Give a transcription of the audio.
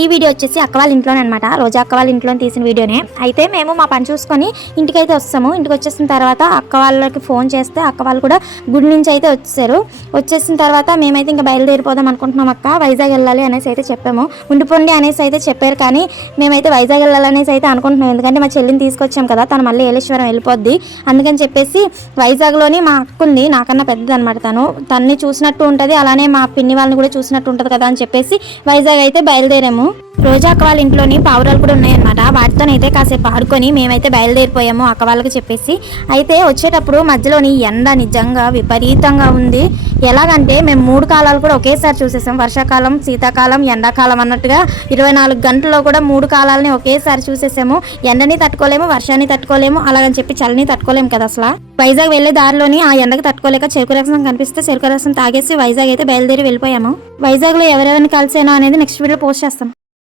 ఈ వీడియో వచ్చేసి అక్క వాళ్ళ ఇంట్లోనే అనమాట రోజా అక్క వాళ్ళ ఇంట్లో తీసిన వీడియోనే. అయితే మేము మా పని చూసుకొని ఇంటికైతే వస్తాము. ఇంటికి వచ్చేసిన తర్వాత అక్క వాళ్ళకి ఫోన్ చేస్తే అక్క వాళ్ళు కూడా గుడి నుంచి అయితే వచ్చేసారు. వచ్చేసిన తర్వాత మేమైతే ఇంకా బయలుదేరిపోదాం అనుకుంటున్నాం అక్క. వైజాగ్ వెళ్ళాలి అనేసి అయితే చెప్పాము. ఉండిపోండి అనేసి అయితే చెప్పారు కానీ మేమైతే వైజాగ్ వెళ్ళాలనేసి అయితే అనుకుంటున్నాం. ఎందుకంటే మా చెల్లిని తీసుకొచ్చాం కదా తను మళ్ళీ ఏలేశ్వరం వెళ్ళిపోద్ది. అందుకని చెప్పేసి వైజాగ్లోని మా అక్క ఉంది నాకన్నా పెద్దది అనమాట తను. తన్ని చూసినట్టు ఉంటుంది అలానే మా పిన్ని వాళ్ళని కూడా చూసినట్టు ఉంటుంది కదా అని చెప్పేసి వైజాగ్ అయితే బయలుదేరాము. రోజా అక్క వాళ్ళ ఇంట్లోని పావురాలు కూడా ఉన్నాయన్నమాట. వాటితోనైతే కాసేపు ఆడుకొని మేమైతే బయలుదేరిపోయాము అక్క వాళ్ళకి చెప్పేసి. అయితే వచ్చేటప్పుడు మధ్యలోని ఎండ నిజంగా విపరీతంగా ఉంది. ఎలాగంటే మేము మూడు కాలాలు కూడా ఒకేసారి చూసేసాం. వర్షాకాలం శీతాకాలం ఎండాకాలం అన్నట్టుగా ఇరవై నాలుగు గంటల్లో కూడా మూడు కాలాలని ఒకేసారి చూసేసాము. ఎండని తట్టుకోలేము వర్షాన్ని తట్టుకోలేము అలాగని చెప్పి చలిని తట్టుకోలేము కదా అసలు. వైజాగ్ వెళ్ళే దారిలోని ఆ ఎండకు తట్టుకోలేక చెరుకు రసం కనిపిస్తే చెరుకు రసం తాగేసి వైజాగ్ అయితే బయలుదేరి వెళ్ళిపోయాము. వైజాగ్లో ఎవరెవరిని కలిసానో అనేది నెక్స్ట్ వీడియో పోస్ట్ చేస్తాం.